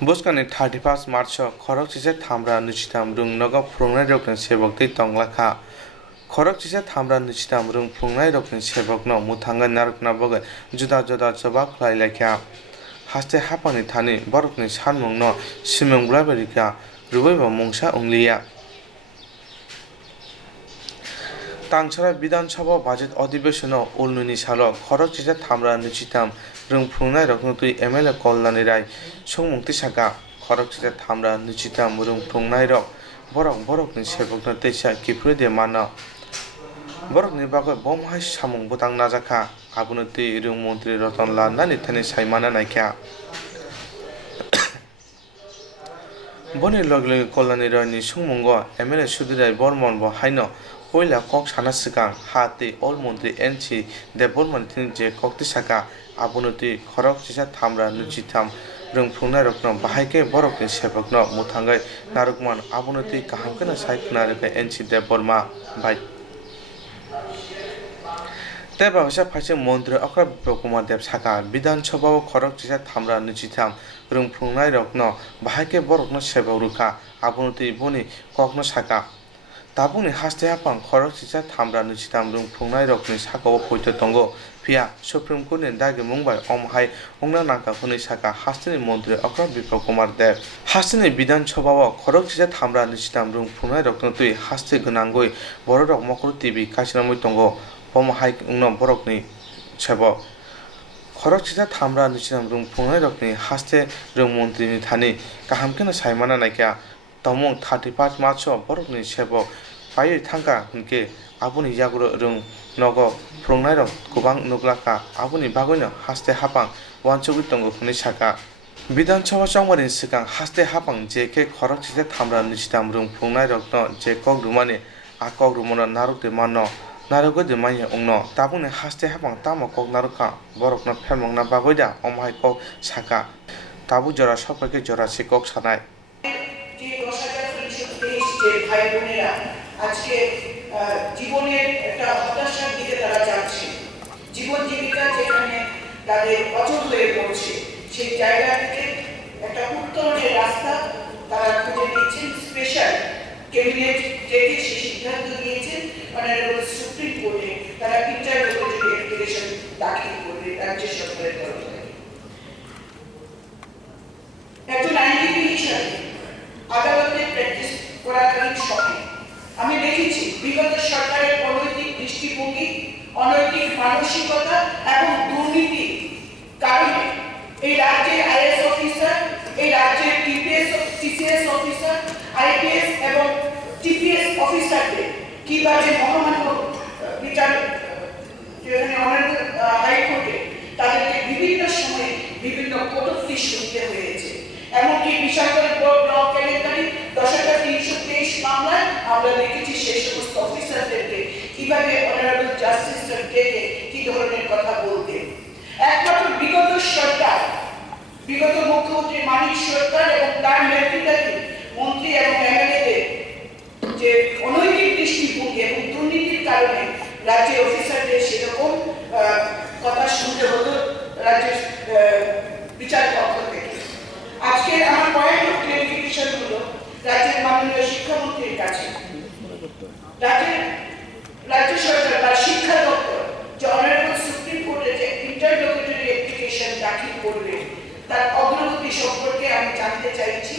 Buskani 31 March khorok chise thamra nuchitam rung nogo phungnai rokni sebok tei tonglakha khorok chise thamra nuchitam rung phungnai rokni sebok no muthanga narokna boge juda juda jawab khlailakha haste hapani thani borokni sanmung no simung blaberika rubaiba mungsa ungliya Tangchara Biধানসভা budget অধিবেশন উলনুনি সাল খরচ চিজা থামরা নিচিতাম রং ফুংনাই রকম তুই MLA Kalyani Roy সংমুক্তি সাকা খরচ চিজা থামরা নিচিতাম রং ফুংনাই rock বরকনি সেবকনা তেসা কিফুরি দে মানা বরকনি বাগৈ বমহাই সামুং বুতাং নাজাখা আবুনো তুই রং মন্ত্রী রতনলাল নানি থানি সাইমানা নাইখা বনি লগে কল্যাণী রায়নি সংমুঙ্গ এমএলএ সুধীরায় বর্মন হাইন Koila kok sana sikang hati ol mantri NC Development je kokti saka abunuti khorok chisa thamra nuchitam rung phungnai rokno bahaike borokni sebokno muthangai narukman abunuti kahamkena saikna reka NC Development bai Teba basa phaise mantri akra Kumar Dev saka Biধানসভা khorok chisa thamra nuchitam rung phungnai rokno bahaike borokno sebokruka abunuti boni kokno saka Tabungni haste hapang khorok chisa thamra nuchitam rung phungnai rokni sakao poito tongo pia Supreme Court ni dagi mungbai omhai ongna naka phuni saka hasteni mantri Akra Kumar Dev hasteni Biধানসভা khorok chisa thamra nuchitam rung phungnai rokno tui haste gnangoi borok mokro TV kasinamoi tongo omhai ongna borokni sebo khorok chisa thamra nuchitam rung phungnai rokni haste rung mantri ni thani kahamkena saimana naikya Tamong 35 March borokni sebok pai thangka hinke abuni jagro rung nogo phungnai rok kubang nuglaka abuni bagoino haste hapang wanchogui tongo phuni saka Biধানসভা chongmani sikang haste hapang jeke khorok chise thamra nuchitam rung phungnai rokno je kok rumani akok rumono narokde manno narogode maiya ongno tabungni haste hapang tamo kok naroka borokno phelmongna bagoida omhai kok saka tabu jora sopake jora sikok sanai যে ভাই বোনেরা আজকে জীবনের একটা হতাশার দিকে তারা যাচ্ছে জীবন জীবিকা যেখানে তাদের অচল হয়ে পড়ছে সেই জায়গা থেকে একটা উত্তরণের রাস্তা তারা খুঁজে নিচ্ছেন স্পেশাল ক্যাবিনেট ডেকে সেই সিদ্ধান্ত নিয়েছেন অনারেবল সুপ্রিম কোর্টে তারা ইন্টারভিউ অ্যাপ্লিকেশন দাখিল করবে রাজ্য সরকারের তরফ থেকে একজন আইনজীবী হিসাবে আদালতে প্র্যাকটিস করাকালীন সময়ে আমি দেখেছি বিগত সরকারের অনৈতিক দৃষ্টিভঙ্গি অনৈতিক মানসিকতা এবং দুর্নীতি কারণে এই রাজ্যের আইএস অফিসার এই রাজ্যের টিসিএস অফিসার আইপিএস এবং টিপিএস অফিসারদের কিভাবে মহামান্য বিচার হাইকোর্টে তাদেরকে বিভিন্ন সময়ে বিভিন্ন কটূক্তি শুনতে হয়েছে এমনকি বিশালগড় ব্লক কেলেঙ্কারি 10,323 মামলায় আমরা দেখেছি সেই সমস্ত অফিসারদেরকে কিভাবে অনারেবল জাস্টিসের ডেকে কি ধরনের কথা বলতে একমাত্র বিগত সরকার বিগত মুখ্যমন্ত্রী মানিক সরকার এবং তার নেতৃত্বাধীন মন্ত্রী এবং এমএলএদের যে অনৈতিক দৃষ্টিভঙ্গি এবং দুর্নীতির কারণে রাজ্যের অফিসারদের সেরকম কথা শুনতে হতো রাজ্যের বিচার পক্ষ থেকে আজকে আমার পয়েন্ট অফ ক্লারিফিকেশন হলো রাজ্যের মাননীয় শিক্ষামন্ত্রীর কাছে রাজ্য সরকার বা শিক্ষা দপ্তর যে অনারেবল সুপ্রিম কোর্টে যে ইন্টারলোকুটরি অ্যাপ্লিকেশন দাখিল করবে তার অগ্রগতি সম্পর্কে আমি জানতে চাইছি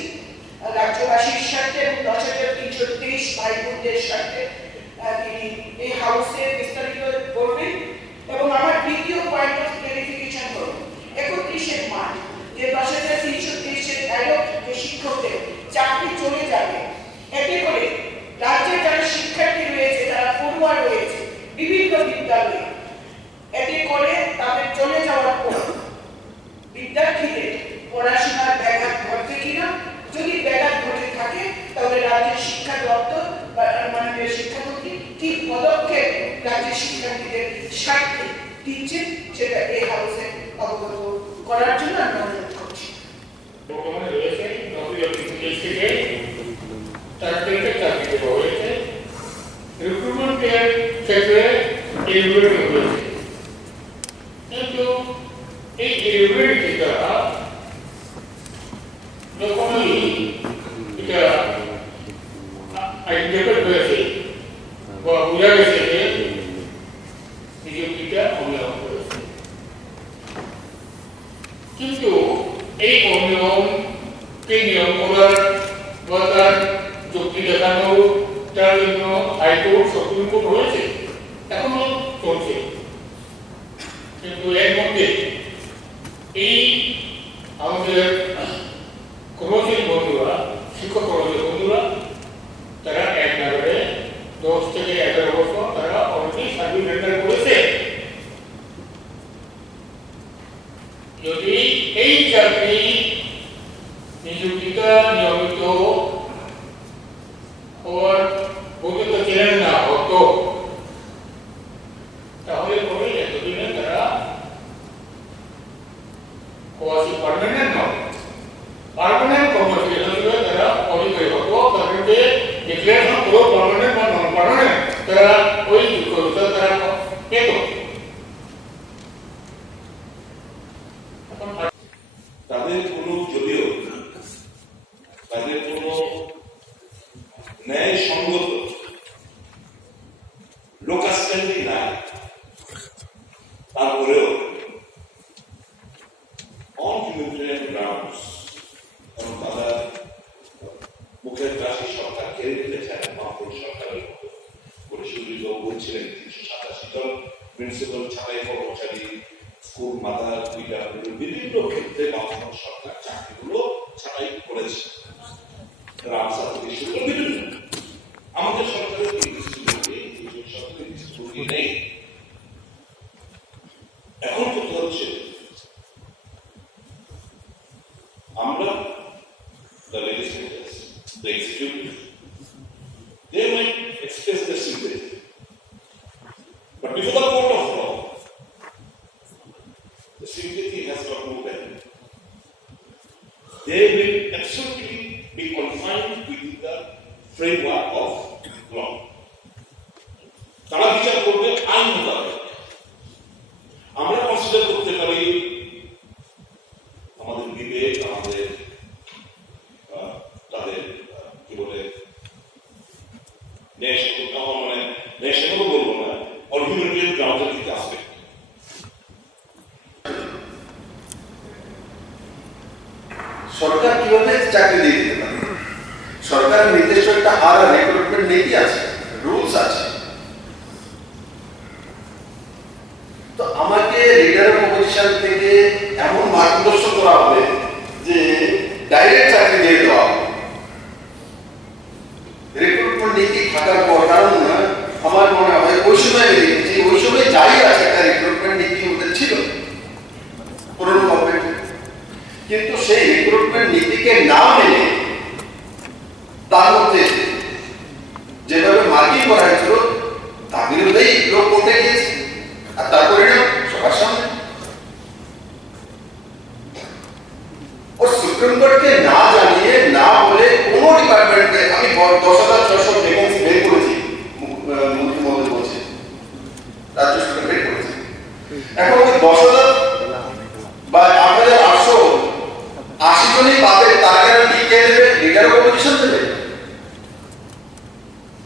রাজ্যবাসীর স্বার্থে এবং 10,323 ভাই বোনদের স্বার্থে তিনি এই হাউসে বিস্তারিত করবেন এবং আমার দ্বিতীয় পয়েন্ট অফ ক্লারিফিকেশন হলো 31 মার্চ যে 10,323 অ্যাডক যে শিক্ষকদের চাকরি চলে যাবে এতে করে রাজ্যের যারা শিক্ষার্থী রয়েছে যারা পড়ুয়া রয়েছে বিভিন্ন বিদ্যালয়ে এতে করে তাদের চলে যাওয়ার পর বিদ্যার্থীদের পড়াশোনার ব্যাঘাত ঘটবে কিনা যদি ব্যাঘাত ঘটে থাকে তাহলে রাজ্যের শিক্ষা দপ্তর বা মাননীয় শিক্ষামন্ত্রী কি পদক্ষেপ রাজ্যের শিক্ষার্থীদের স্বার্থে দিচ্ছেন সেটা এই হাউসে অবগত করার জন্য আমি অনুরোধ করছি বর্তমানে রয়েছে নতুন থেকে তার থেকে চাকরি দেওয়া হয়েছে রিক্রুটমেন্টের ক্ষেত্রে এইভাবে হয়েছে কিন্তু এই এলিজিবিলিটিটা যখনই এটা আইডেন্টিফাই করেছে বা বোঝা গেছে যে নিযুক্তিটা অনিয়ম করেছে, কিন্তু এই অনিয়মকে নিয়ম করার বা তার যুক্তি দেখানোর তার জন্য হাইকোর্ট সুপ্রিম কোর্ট হয়েছে, এখনো চলছে। কিন্তু এর মধ্যে এই আমাদের কর্মচারী বন্ধুরা, শিক্ষক কর্মচারী বন্ধুরা, তারা এক নাগারে 10 থেকে 11 বছর তারা অলরেডি সার্ভিস রেন্ডার করেছে। যদি এই চাকরি নিযুক্তিটা নিয়মিত হওয়ার বৈধতা চ্যালেঞ্জ না হতো, তাহলে পরে এতদিনে তারা পার্মানেন্ট নয়, পার্মানেন্ট কর্মচারী হিসেবে তারা অধিকারী হতো। তাদেরকে ডিক্লারেশন করো পার্মানেন্ট বা নন পার্মানেন্ট, তারা ওই তারা পেত। তাদের কোনো, যদিও তাদের কোনো ন্যায়সঙ্গত লোকাস্ট্যান্ডিং নাই, তারপরেও অন হিউম্যানিটেরিয়ান গ্রাউন্ডস, এবং তারা মুখের কাশি সরকার কেড়ে নিতে চায় মহাপুর সরকারের মতো করে সুদীর্ঘ বলছিলেন 387 জন প্রিন্সিপাল, ছাড়াই কর্মচারী, স্কুল মাতার বিভিন্ন ক্ষেত্রে বামফ্রন্ট সরকার চাকরিগুলো ছাঁটাই করেছে। রামসা থেকে শুরু করে বিভিন্ন আমাদের সরকারের সরকারের নেই। এখন কথা হচ্ছে আমরা the legislators, the executive, they might express their sympathy, but before the court of law, the sympathy has got no value. They will absolutely be confined within the framework of law. তারা বিচার করবে আইন মোতাবেক। আমরা consider করতে পারি আমাদের বিবেক, আমাদের তাদের কি বলে ন্যাশনাল বলবো না, অর্গুমেন্টের গ্রাউন্ডের দিকে আসবে। সরকার কিভাবে চাকরি দিয়ে দিতে পারে? সরকারের নিজস্ব একটা রিক্রুটমেন্ট নীতি আছে, রুলস আছে। তো আমাকে লিডার পজিশন থেকে এমন মার্গদর্শন করা হবে যে ডাইরেক্ট চাকরি দিয়ে দেওয়া হবে রিক্রুটমেন্ট নীতি থাকার পর। কারণ আমার মনে হয় ওই সময় দেখেছি, ওই সময় যাই আছে একটা রিক্রুটমেন্ট নীতি ওদের ছিল পুরনো গভর্নমেন্ট, কিন্তু সেই রিক্রুটমেন্ট নীতিকে না মেনে তার মধ্যে যেভাবে মার্কিং করা হয়েছিল তার বিরুদ্ধেই লোক কোর্টে গিয়েছে, আর তার পরিণাম সবার সামনে। ও সুপ্রিম কোর্টকে না জানিয়ে, না বলে কোন ডিপার্টমেন্টে আমি 10,600 ভ্যাকেন্সি বের করেছি, মন্ত্রী মহোদয় বলছে রাজ্য সরকার বের করেছে। এখন ওই 10,000 বা 8,880 জনই পাবে, তার গ্যারান্টি কে দেবে? লিডার পজিশন দেবে।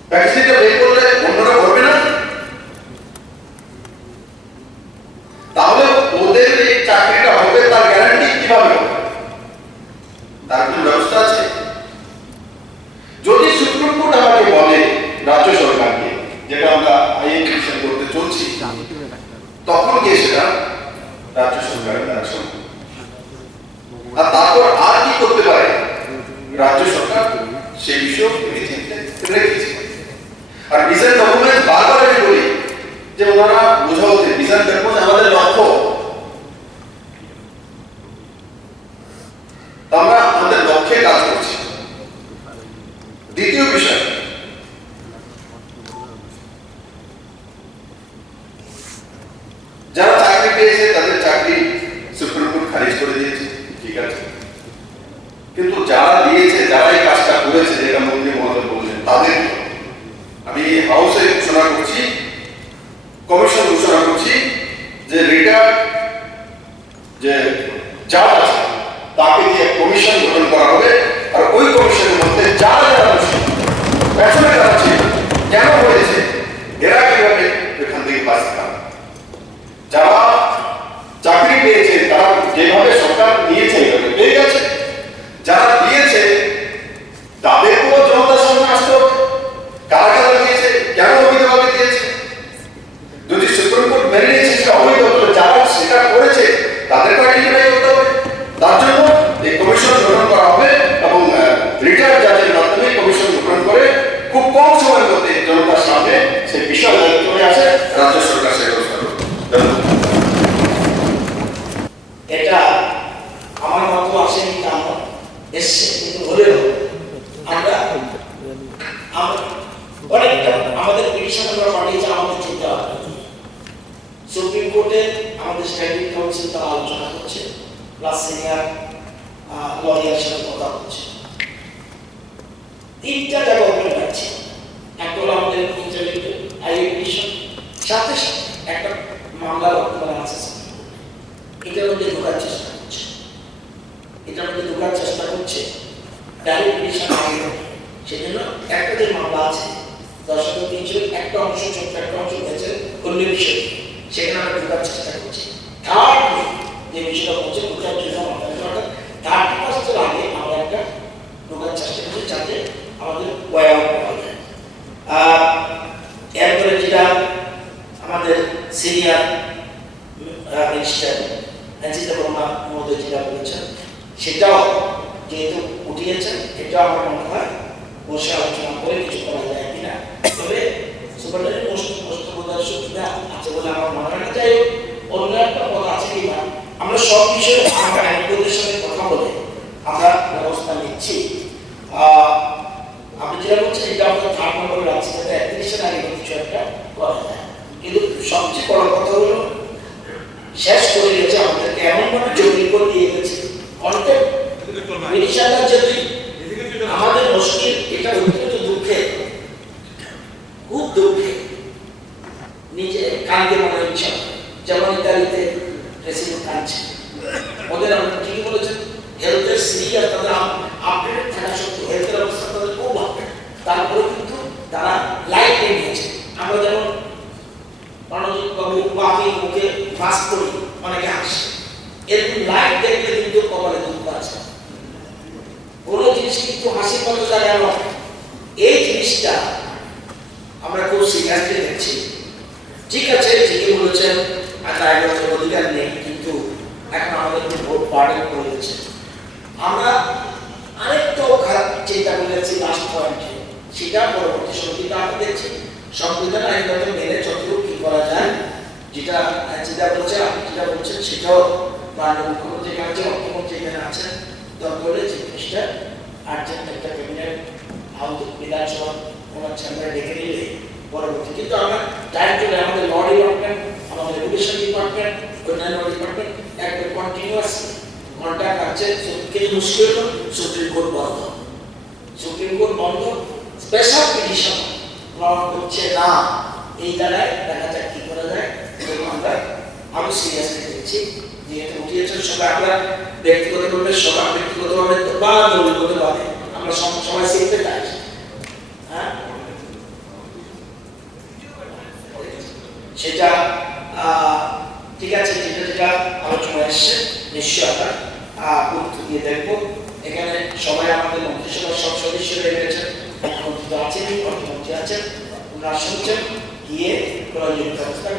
ভ্যাকেন্সিটা বের করলে অন্যরা ভরবে না, তাহলে ওদের এই চাকরিটা হবে তার গ্যারান্টি কিভাবে হবে? তার কোনো ব্যবস্থা আছে? যদি সুপ্রিম কোর্ট আমাকে বলে রাজ্য সরকারকে, যেটা আমরা আইন ডিসিশন করতে চলছি, তখন গিয়ে সেটা রাজ্য সরকারের দ্বারা সম্ভব। আর তারপর আর কি করতে পারে রাজ্য সরকার সেই বিষয়ে রেখেছে। আর ভিশন ডকুমেন্ট বারবার আমি বলি যে ওনারা বোঝাতে ভিশন ডকুমেন্ট আমাদের লক্ষ্য, আমরা আমাদের লক্ষ্যে কাজ করছি। দ্বিতীয় বিষয়, যারা চাকরি পেয়েছে তাদের চাকরি সুপ্রিম কোর্ট খারিজ করে দিয়েছে, ঠিক আছে, কিন্তু যারা দিয়েছে, যারা এই কাজটা করেছে, যেটা মন্ত্রী মহোদয় বললেন, তাদের আমি হাউসে ঘোষণা করছি, কমিশন ঘোষণা করছি যে রিটায়ার্ড যে জাজ আছে তাকে দিয়ে কমিশন গঠন করা হবে তিনটা ডেভেলপমেন্ট আছে। একটা হলো আমাদের ইন্টারভিউ আইডেন্টিফিকেশন, সাথে সাথে একটা মামলা বর্তমানে আছে, এটার মধ্যে ঢোকার চেষ্টা করছে, ডাইরেক্ট মিশন আগে। সেজন্য একটা যে মামলা আছে 10,300 একটা অংশ, ছোট্ট একটা অংশ হয়েছে অন্য বিষয়, সেখানে আমরা ঢোকার চেষ্টা করছি। থার্ড যে বিষয়টা হচ্ছে কোথাও কিছু অর্থাৎ 30% আগে আমরা একটা ঢোকার চেষ্টা করছি, যাতে আমাদের ওয়ে আউট পাওয়া যায়। এরপরে যেটা আমাদের সিনিয়র মিনিস্টার রঞ্জিত বর্মা মহোদয় যেটা বলেছেন, সেটাও যেহেতু উঠিয়েছেন, এটাও আমার মনে হয় বসে আলোচনা করে কিছু করা যায় কিনা। তবে সুপারিনটেন্ডেন্ট পোস্ট বোধহয় সুবিধা আছে বলে আমার মনে হয় না। যাই হোক, অন্য একটা কথা আছে কিনা, আমরা সব বিষয়ে আমরা আইনজীবীদের সঙ্গে কথা বলে আমরা ব্যবস্থা নিচ্ছি। আপনি যেটা বলছেন এটা আমাদের 3 নম্বরে আছে, যাতে অ্যাপ্লিকেশন আগে কিছু একটা করা যায়। কিন্তু সবচেয়ে বড় কথা হলো শেষ করে গেছে আমাদেরকে এমনভাবে জটিল করে দিয়ে গেছে অনেক মিনিশাটা, যদি আমাদের মুশকিল এটা অত্যন্ত দুঃখে, খুব দুঃখে নিজে কাঁদতে মনে ইচ্ছা। যেমন ইতালিতে প্রেসিডেন্ট কাঁদছে, ওদের আমরা ঠিকই বলেছেন হেলথের সিরিয়াস তাদের আপডেট থাকা সত্ত্বেও হেলথের অবস্থা তাদের খুব আপডেট, তারপরে কিন্তু তারা লাইফ নিয়েছে। আমরা যেমন মনোযোগ বাবু বাকি মুখে মাস্ক করি, অনেকে হাসে, এরকম লাইফ দেখলে কিন্তু কপালে দুঃখ আছে। কোনো জিনিস কিন্তু হাসির মতো জায়গা নয়। এই জিনিসটা আমরা খুব সিরিয়াসলি দেখছি। ঠিক আছে, ঠিকই বলেছেন ড্রাইভারের অধিকার নেই, কিন্তু এখন আমাদের ভোট বাড়ে করে গেছে। আমরা আরেকটাও খারাপ চিন্তা করেছি লাস্ট পয়েন্টে, সেটা পরবর্তী সময় আমরা দেখছি সংবিধান আইনগত মেনে যতটুকু কি করা যায়, যেটা বলছেন আপনি যেটা বলছেন সেটাও মাননীয় মুখ্যমন্ত্রী কাছে, অর্থমন্ত্রী এখানে আছেন, দরকার হলে চিফ মিনিস্টার আর্জেন্ট একটা ক্যাবিনেট হাউস বিধানসভা ওনার চেম্বারে ডেকে নিলে পরবর্তী। কিন্তু আমরা টাইম টু টাইম আমাদের ল ডিপার্টমেন্ট, আমাদের এডুকেশন ডিপার্টমেন্ট, অন্যান্য ডিপার্টমেন্ট একদম কন্টিনিউয়াস কন্ট্যাক্ট আছে। কিন্তু মুশকিল হলো সুপ্রিম কোর্ট বন্ধ, স্পেশাল পিটিশন গ্রহণ করছে না। এই দ্বারায় দেখা যাক কি করা যায়, এবং আমরা আরো সিরিয়াসলি দেখছি। যেহেতু উঠিয়েছেন সবাই, আমরা ব্যক্তিগতভাবে বা দলীয়গতভাবে আমরা সবাই শিখতে চাই। হ্যাঁ, সেটা ঠিক আছে, যেটা আলোচনা এসছে নিশ্চয় আমরা গুরুত্ব দিয়ে দেখবো। এখানে সবাই আমাদের মন্ত্রিসভার সব সদস্যরা রয়েছেন, মুখ্যমন্ত্রী তো আছেন, অর্থমন্ত্রী আছেন, ওনারা শুনছেন, গিয়ে প্রয়োজনীয় ব্যবস্থা